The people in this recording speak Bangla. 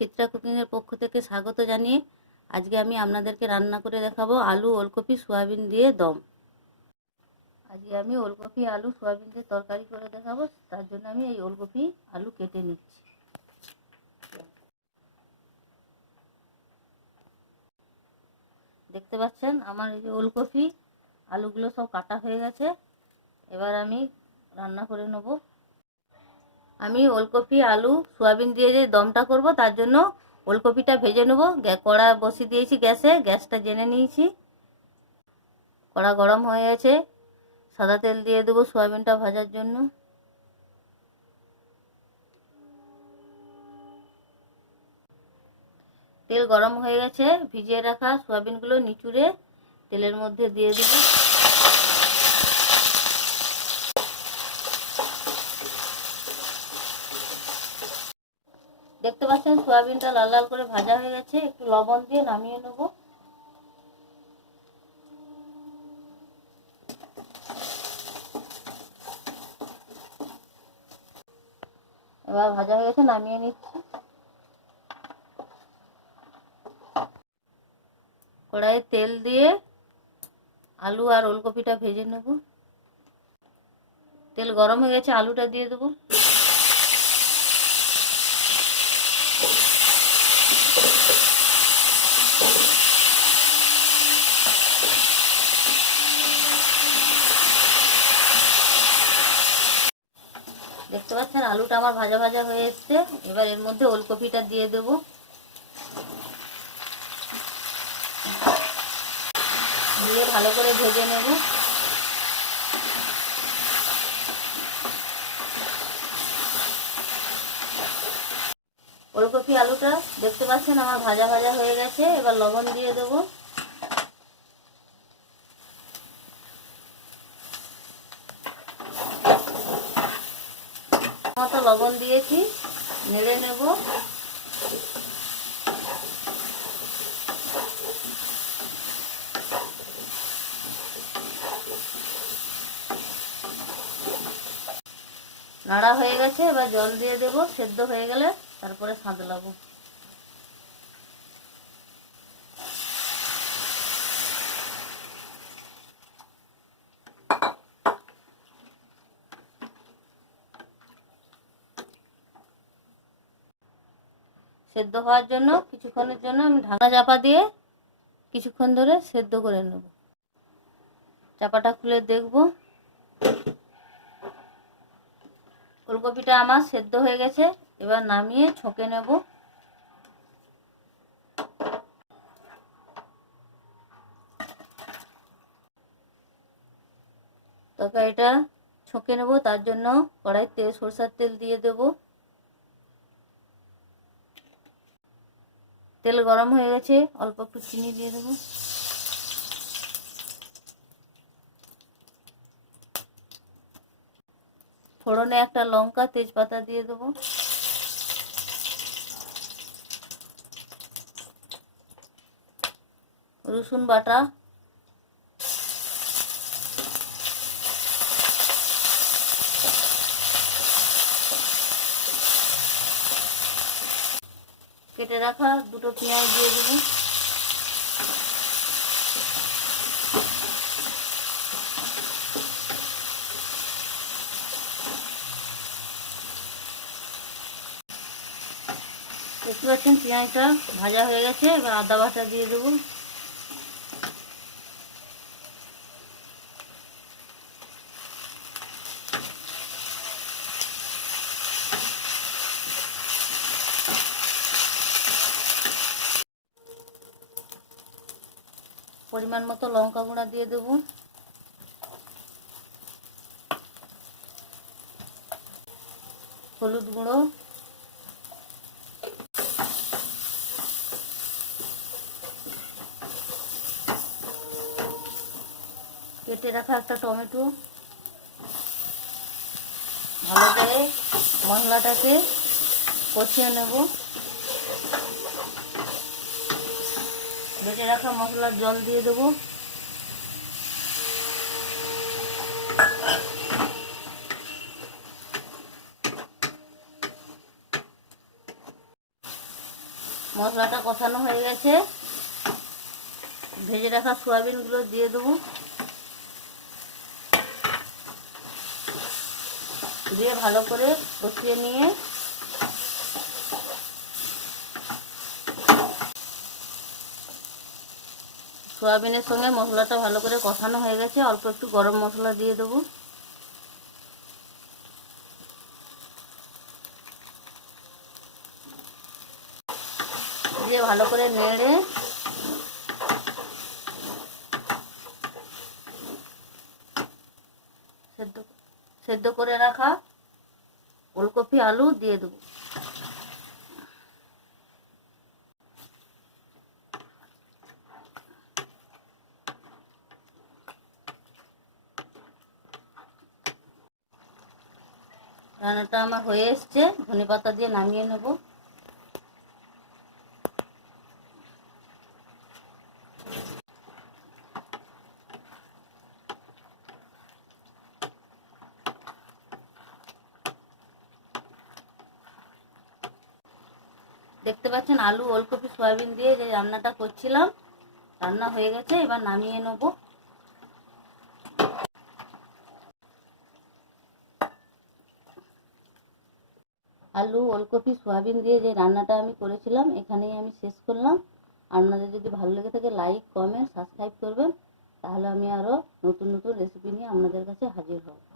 চিত্রা কুকিংয়ের পক্ষ থেকে স্বাগত জানিয়ে আজকে আমি আপনাদেরকে রান্না করে দেখাবো আলু, ওলকপি, সোয়াবিন দিয়ে দম। আজকে আমি ওলকপি, আলু, সোয়াবিন দিয়ে তরকারি করে দেখাবো। তার জন্য আমি এই ওলকপি, আলু কেটে নিচ্ছি। দেখতে পাচ্ছেন আমার এই যে ওলকপি, আলুগুলো সব কাটা হয়ে গেছে। এবার আমি রান্না করে নেব। আমি ওলকপি, আলু, সোয়াবিন দিয়ে যে দমটা করব, তার জন্য ওলকপিটা ভেজে নেব। কড়া বসিয়ে দিয়েছি গ্যাসে। গ্যাসটা জেনে নিয়েছি। কড়া গরম হয়ে গেছে। সাদা তেল দিয়ে দেবো সোয়াবিনটা ভাজার জন্য। তেল গরম হয়ে গেছে। ভিজিয়ে রাখা সোয়াবিনগুলো নিচুড়ে তেলের মধ্যে দিয়ে দেবো দেখতে পাচ্ছেন সোয়াবিনটা লাল লাল করে ভাজা হয়ে গেছে, একটু লবণ দিয়ে নামিয়ে নেব। এবার ভাজা হয়ে গেছে, নামিয়ে নিচ্ছি। কড়াইয়ে তেল দিয়ে আলু আর ওলকপিটা ভেজে নেব। তেল গরম হয়ে গেছে, আলুটা দিয়ে দেবো। দেখতে পাচ্ছেন, আলুটা আমার ভাজা ভাজা হয়ে এসছে। এবার এর মধ্যে ওলকপিটা দিয়ে দেব। দিয়ে ভালো করে ভেজে নেব। ওলকপি আলুটা দেখতে পাচ্ছেন, আমার ভাজা ভাজা হয়ে গেছে। এবার লবণ দিয়ে দেবো মতো লবণ দিয়েছি, নেড়ে নেব। নাড়া হয়ে গেছে, এবার জল দিয়ে দেব, সেদ্ধ হয়ে গেলে তারপরে সাঁতলাবো সেদ্ধ হওয়ার জন্য, কিছুক্ষণের জন্য আমি ঢাকা চাপা দিয়ে কিছুক্ষণ ধরে সেদ্ধ করে নেব। চাপাটা খুলে দেখব। ফুলকপিটা আমার সেদ্ধ হয়ে গেছে, এবার নামিয়ে ছকে নেব। তরকারিটা ছকে নেব, তার জন্য কড়াই তেল সরষার তেল দিয়ে দেবো। তেল গরম হয়ে গেছে, অল্প একটু চিনি দিয়ে দেবো। ফোড়নে একটা লঙ্কা, তেজপাতা দিয়ে দেবো। রসুন বাটা কেটে রাখা, দুটো পেঁয়াজ দিয়ে দেবো। দেখতে পাচ্ছেন পেঁয়াজটা ভাজা হয়ে গেছে, এবার আদা বাটা দিয়ে দেবো। পরিমাণ মতো লঙ্কা গুঁড়া দিয়ে দেব। হলুদ গুঁড়ো। কেটে রাখা একটা টমেটো। ভালো করে মশলাটাকে কষিয়ে নেব। বেটে রাখা মশলার জল দিয়ে দেবো। মশলাটা কষানো হয়ে গেছে। ভেজে রাখা সোয়াবিনগুলো দিয়ে দেবো। দিয়ে ভালো করে কষিয়ে নিয়ে সোয়াবিনের সঙ্গে মশলাটা ভালো করে কষানো হয়ে গেছে। অল্প একটু গরম মশলা দিয়ে দেবো। দিয়ে ভালো করে নেড়ে সেদ্ধ সেদ্ধ করে রাখা ওলকপি, আলু দিয়ে দেবো। রান্নাটা আমার হয়ে এসছে, ধনে পাতা দিয়ে নামিয়ে নেব। দেখতে পাচ্ছেন আলু, ওলকপি, সয়াবিন দিয়ে যে রান্নাটা করছিলাম, রান্না হয়ে গেছে, এবার নামিয়ে নেব। আলু, ওলকপি, সয়াবিন দিয়ে যে রান্নাটা আমি করেছিলাম, এখানেই আমি শেষ করলাম। আপনাদের যদি ভালো লেগে থাকে লাইক কমেন্ট সাবস্ক্রাইব করবেন। তাহলে আমি আরও নতুন নতুন রেসিপি নিয়ে আপনাদের কাছে হাজির হব।